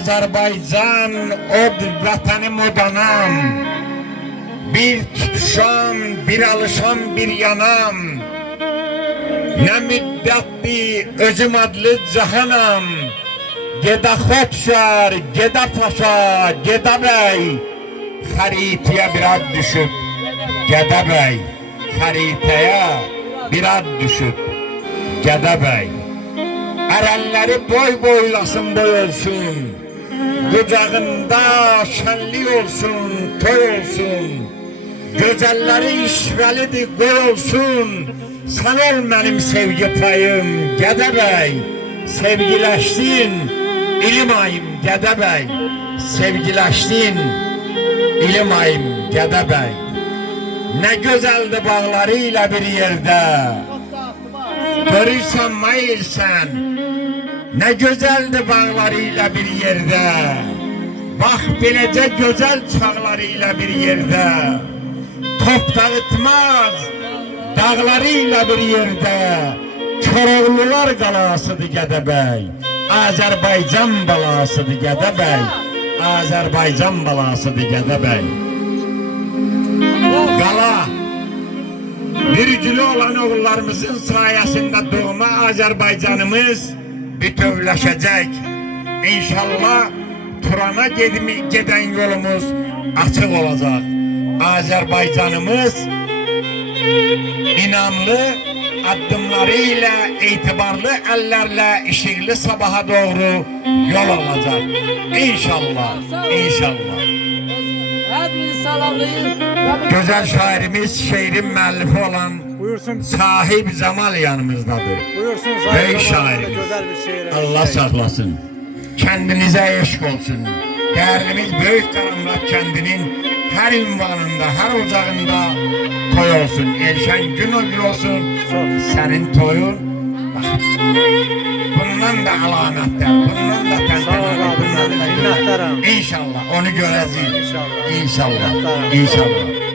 Azerbaycan od vatanım odanam. Bir tutuşam, bir alışam, bir yanam. Ne müddetli özüm adlı cahanam. Geda Xotşar, Geda Paşa, Geda Bey. Xaritəyə bir ad düşüb. Geda Bey, xaritəyə bir ad düşüb. Geda Bey. Erenleri boy boylasın, boy olsun. Kucağında şenlik olsun, toy olsun. Gözelleri işvelidir, koy olsun. Sen ol benim sevgi payım, Geda Bey. Sevgileştin, ilim ayım, Geda Bey. Sevgileştin, ilim ayım, Geda Bey. Ne güzeldi bağlarıyla bir yerde. Görürsen mayılsan. Ne güzeldi bağlarıyla bir yerde. Bak belece güzel çağlarıyla bir yerde. Top dağıtmaz dağlarıyla bir yerde. Koroğlular qalasıdır Geda Bey. Azerbaycan balasıdır Geda Bey. Azerbaycan balasıdır Geda Bey. Qala bürcülü olan oğullarımızın sayesinde doğma Azerbaycanımız bütövləşəcək. İnşallah Turan'a giden yolumuz açık olacak. Azerbaycanımız inamlı adımlarıyla, itibarlı ellerle ışıklı sabaha doğru yol alacak. İnşallah, inşallah. Hepinizi salamlayın. Güzel şairimiz, şiirin müellifi olan Buyursun. Sahib Zemal yanımızdadır. Buyursun. Büyük şairimiz. Güzel bir şiir. Allah saklasın. Kendinize eşk olsun. Değerlimiz Büyük Karanlık kendinin her ünvanında, her ocağında toy olsun. Erşen gün o gün olsun. Senin toyun bak, bundan da alametler, bundan da tenteneler, bundan da Minnettarım. İnşallah onu göreceğiz. İnşallah. İnşallah. Minnettarım. İnşallah.